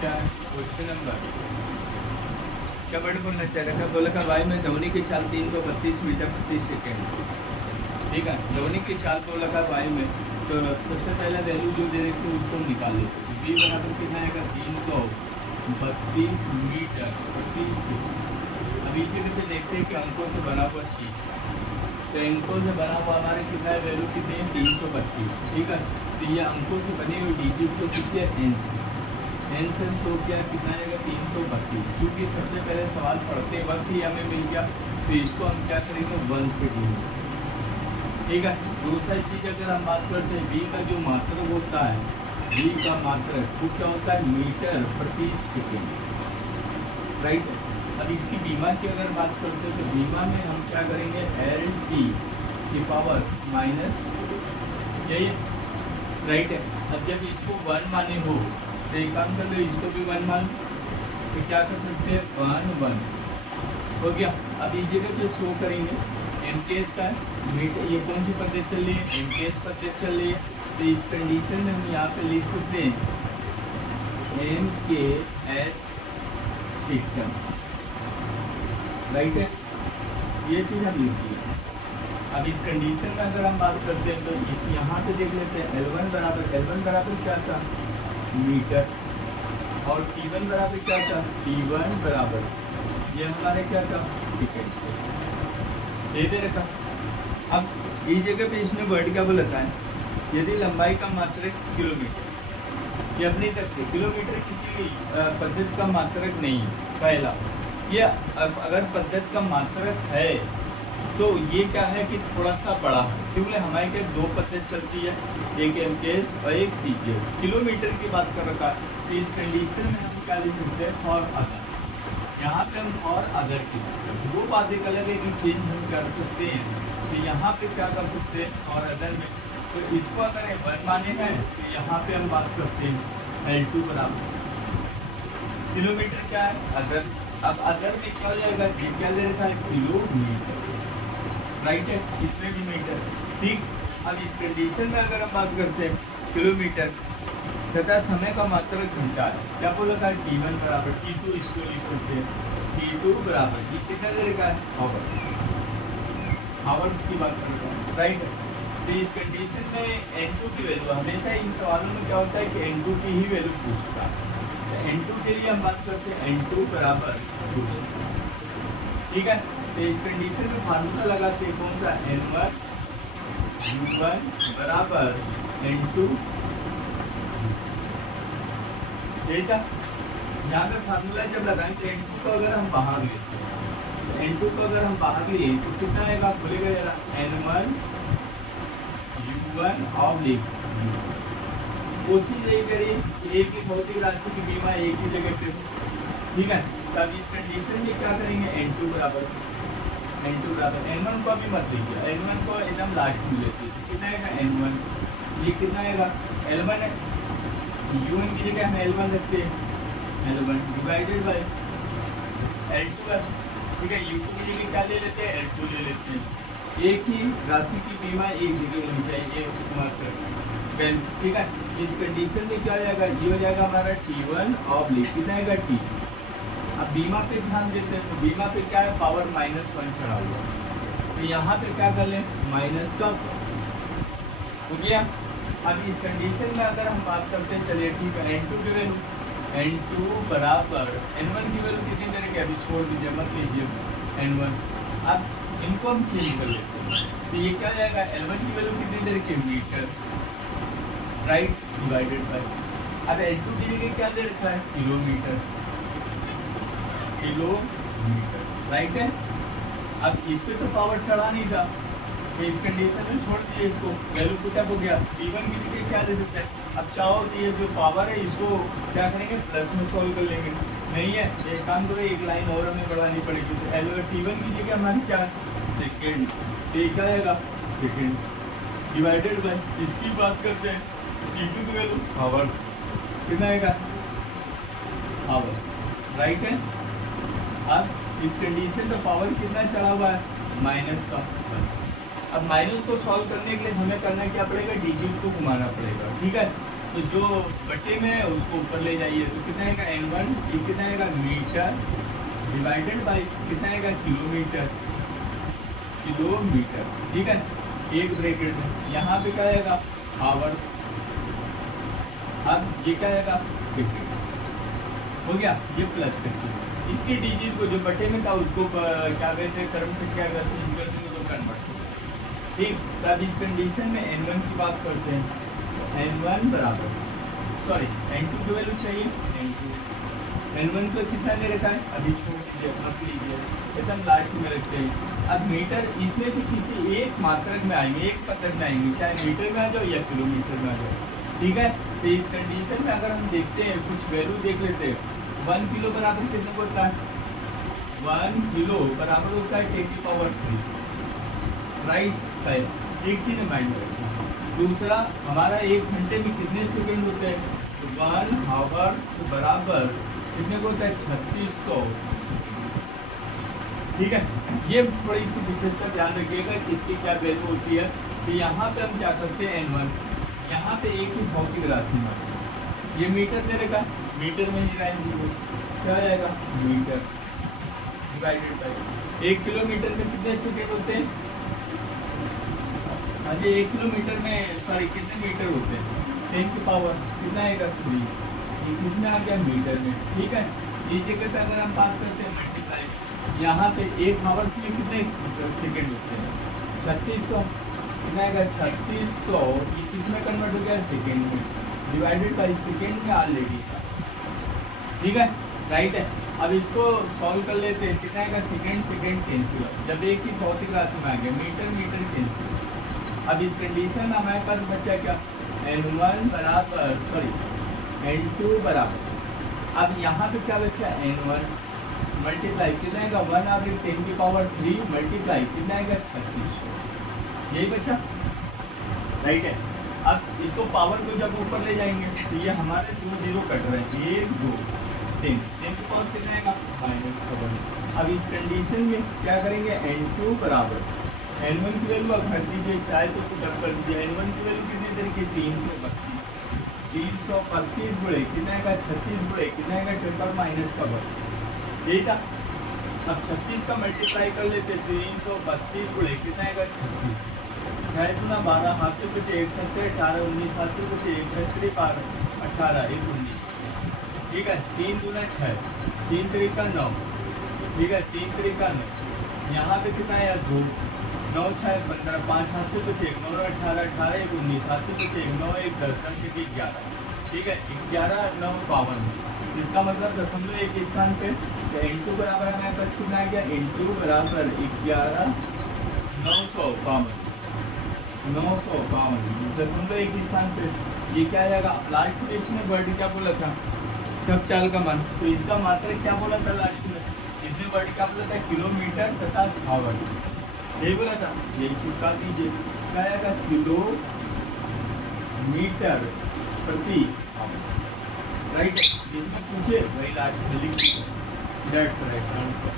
क्या है question number क्या बड़े बोलना चाह रहा था, बोला था वायु में ध्वनि की चाल 332 मीटर प्रति सेकेंड। ठीक है, ध्वनि की चाल बोला था वायु में, तो सबसे पहले वैल्यू जो दे रखी है उसको हम निकाल लेते हैं। v बराबर कितना आएगा 332 मीटर प्रति सेकेंड। अब इस जगह पे देखते हैं कि अंकों से बना हुआ चीज़, तो अंकों से बना हुआ हमारे कितना है वैल्यू कितनी है 332। ठीक है, तो ये अंकों से बनी हुई डिजिट को किससे एन से शो किया कितना आएगा 332, क्योंकि सबसे पहले सवाल पढ़ते वक्त ही हमें मिल गया, तो इसको हम क्या करेंगे 1 से डिवाइड। ठीक है, दूसरा चीज़ अगर हम बात करते हैं v का जो मात्रक होता है, v का मात्रक वो क्या होता है मीटर प्रति सेकेंड। राइट, अब इसकी बीमा की अगर बात करते हैं तो बीमा में हम क्या करेंगे एल टी की पावर माइनस, यही राइट है। अब जब इसको 1 माने हो तो एक काम कर लो, इसको भी 1 मान, तो क्या कर सकते हैं 1 1 हो गया। अब इस जगह पे शो करेंगे एम के एस का मीटर, ये कौन सी पद्धति चल रही है एम के एस पद्धति चल रही है, तो इस कंडीशन में हम यहाँ पे लिख सकते हैं एम के एस सिस्टम। राइट है, ये चीज़ हम लिख दिए। अब इस कंडीशन में अगर हम बात करते हैं तो इस यहाँ पे देख लेते हैं L1 बराबर क्या था मीटर, और T1 बराबर क्या था T1 बराबर ये हमारे क्या था सेकेंड, दे रखा। अब इस जगह पे इसने वर्ड क्या बोला था, यदि लंबाई का मात्रक किलोमीटर, ये अपनी तरफ से किलोमीटर किसी पद्धति का मात्रक नहीं है। पहला ये अगर पद्धति का मात्रक है तो ये क्या है कि थोड़ा सा बड़ा है, क्योंकि हमारे क्या 2 पद्धति चलती है, एक एमकेएस और एक सीजीएस। किलोमीटर की बात कर रखा है, तो इस कंडीशन में हम क्या लिख सकते हैं फॉर अदर। यहाँ पे हम फॉर अदर की बात करते हैं, वो बात एक अलग है कि चेंज हम कर सकते हैं, तो यहाँ पे क्या कर सकते हैं फॉर अदर में, तो इसको अगर 1 माने हैं तो यहाँ पे हम बात करते हैं L2 बराबर किलोमीटर क्या है अदर। अब अदर में क्या हो जाएगा, ये क्या ले रखा है किलोमीटर, राइट है, इसमें भी मीटर। ठीक, अब इस कंडीशन में अगर हम बात करते हैं किलोमीटर तथा समय का मात्रक घंटा है, क्या बोला था T1 बराबर T2, इसको लिख सकते हैं T2 बराबर ये कितना दे रखा है आवर्स की बात कर रहा है, राइट। तो इस कंडीशन में N2 की वैल्यू, हमेशा इन सवालों में क्या होता है कि N2 की ही वैल्यू पूछता है, तो N2 के लिए हम बात करते हैं N2 बराबर 2। ठीक है, तो इस कंडीशन में फार्मूला लगाते हैं कौन सा N1 U1 बराबर N2, यही था। यहाँ पे फार्मूला जब लगाएं तो N2 को अगर हम बाहर लेते हैं, N2 को अगर हम बाहर लिए तो कितना आएगा, खुलेगा जरा N1 U1 ऑब्लिक, कोशिश यही करिए एक ही भौतिक राशि की बीमा एक ही जगह पे। ठीक है, तब इस कंडीशन में क्या करेंगे N2 बराबर N1 को अभी मत लीजिए, N1 को एकदम लास्ट में लेते हैं, कितना आएगा N1, ये कितना आएगा L1 है, U1 की जगह हम L1 रखते हैं, L1 डिवाइडेड बाय L2 है। ठीक है, U2 की जगह क्या ले लेते हैं L2 ले लेते हैं, एक ही राशि की बीमा एक जगह होनी चाहिए मात्र। ठीक है, इस कंडीशन में क्या हो जाएगा, ये हो जाएगा हमारा T1 ऑब्लिक कितना आएगा T। अब बीमा पे ध्यान देते हैं, तो बीमा पे क्या है पावर -1 चढ़ा हुआ, तो यहाँ पे क्या कर लें माइनस का हो गया। अब इस कंडीशन में अगर हम बात करते हैं, चलिए ठीक है N2 की वैल्यू N2 बराबर N1 की वैल्यू कितनी देर के, अभी छोड़ दीजिए मत लीजिए N1। अब इनको हम चेंज कर लेते हैं, तो ये क्या जाएगा L1 की वैल्यू कितनी देर के मीटर, राइट, डिवाइडेड बाय, अब L2 की जगह क्या दे रखा है किलोमीटर, राइट है। अब इस पे तो पावर चढ़ा नहीं था, तो इस कंडीशन में छोड़ दिए इसको, वैल्यू पुटअप हो गया। T1 की जगह क्या ले सकते हैं, अब चाहो तो ये जो पावर है इसको क्या करेंगे प्लस में सॉल्व कर लेंगे, नहीं है एक काम करो एक लाइन और हमें बढ़ानी पड़ेगी, तो T1 की जगह हमारी क्या है सेकेंड, तो क्या आएगा सेकेंड डिवाइडेड बाय, इसकी बात करते हैं T2 की वैल्यू आवर्स, कितना आएगा आवर्स, राइट है। अब इस कंडीशन में पावर कितना चढ़ा हुआ है माइनस का, अब माइनस को सॉल्व करने के लिए हमें करना क्या पड़ेगा, डिजिट को घुमाना पड़ेगा। ठीक है, तो जो बटे में है उसको ऊपर ले जाइए, तो कितना आएगा N1, ये कितना आएगा मीटर डिवाइडेड बाई कितना आएगा किलोमीटर, किलोमीटर, ठीक है। एक ब्रैकेट में यहाँ पे क्या आएगा आवर्स, अब ये क्या आएगा सेकेंड, हो गया ये प्लस का चीज। इसके डिजिट को जो बटे में था उसको क्या कहते हैं क्रम से क्या चेंज कर देंगे तो कन्वर्ट, ठीक। तो अब इस कंडीशन में N1 की बात करते हैं, N1 बराबर सॉरी N2 की वैल्यू चाहिए, N1 को कितना दे रखा है अभी छोड़ दीजिए, रख लीजिए, एकदम लास्ट में रखते हैं। अब मीटर इसमें से किसी एक मात्रक में आएंगे, एक पत्रक में आएंगे, चाहे मीटर में आ जाओ या किलोमीटर में आ जाओ, ठीक है। तो इस कंडीशन में अगर हम देखते हैं कुछ वैल्यू देख लेते हैं, 1 किलो बराबर कितने को होता है, 1 किलो बराबर होता है 10 की पावर 3, राइट है। एक चीज माइंड रखना। दूसरा हमारा 1 घंटे में कितने सेकंड होते हैं, 1 आवर्स बराबर कितने को होता है 3600, ठीक है। ये थोड़ी सी विशेषता ध्यान रखिएगा कि इसकी क्या वैल्यू होती है। तो यहाँ पे हम क्या करते हैं N1, यहाँ पे एक ही भौतिक राशि में ये मीटर दे रखा, मीटर में ही लाइन दी हुई, क्या आएगा मीटर डिवाइडेड बाई 1 किलोमीटर में कितने सेकंड होते हैं, हाँ जी 1 किलोमीटर में सॉरी कितने मीटर होते हैं 10 की पावर कितना आएगा 3, ये किसमें आ गया मीटर में, ठीक है। नीचे के पे अगर हम बात करते हैं मल्टीप्लाई, यहाँ पे 1 आवर्स में कितने सेकंड होते हैं 3600, कितना आएगा 3600, ये किसमें कन्वर्ट हो गया सेकंड में, डिवाइडेड बाई सेकंड में ऑलरेडी था, ठीक है, राइट है। अब इसको सॉल्व कर लेते हैं, कितना आएगा सेकंड सेकंड कैंसिल, जब एक ही भौतिक राशि में आ गया मीटर मीटर कैंसिल। अब इस कंडीशन में हमारे पास बचा क्या N1 बराबर सॉरी N2 बराबर, अब यहाँ पे क्या बचा N1 मल्टीप्लाई कितना आएगा 1 आवर 10 की पावर 3 मल्टीप्लाई कितना आएगा 3600, यही बचा, राइट है। अब इसको पावर को जब ऊपर ले जाएंगे तो ये हमारे 2 जीरो कट रहे हैं, 1 2 10 10 की पावर कितना आएगा -1। अब इस कंडीशन में क्या करेंगे N2 बराबर N1 की वैल्यू अब भर दीजिए, चाहे तो डब कर दीजिए, N1 की वैल्यू कितने तरीके 332, 332 बड़े कितना आएगा 36 बड़े कितना आएगा 10 माइनस का वर्ग, यही था। अब 36 का मल्टीप्लाई कर लेते 332 बड़े कितना आएगा 36, 6 गुना 12 हाथ से बचे 1 छत्ते 18 19 हाथ से बचे 1 छत्ते 18 1 19, ठीक है। 3 गुना 6 3 तरीका 9, ठीक है 3 तरीका 9, यहाँ पे कितना है 2 9 6 15 5 हाथ से बचे 9 18 18 1 19 हाथ से बचे 9 1 10 10 1 11, ठीक है 11 9 52, इसका मतलब दशमलव एक स्थान पे। तो N2 बराबर हमारे पास कितना आ गया N2 बराबर 11 952 दशमलव एक स्थान पे, ये क्या आ जाएगा। लास्ट में इसने वर्ड क्या बोला था तब चाल का मान, तो इसका मात्रक क्या बोला था लास्ट में, इसने वर्ड क्या बोला था किलोमीटर तथा आवर, यही बोला था, यही चिपका दीजिए, क्या आएगा किलोमीटर प्रति आवर, राइट। जिसमें पूछे वही लास्ट में लिख दीजिए, दैट्स राइट आंसर।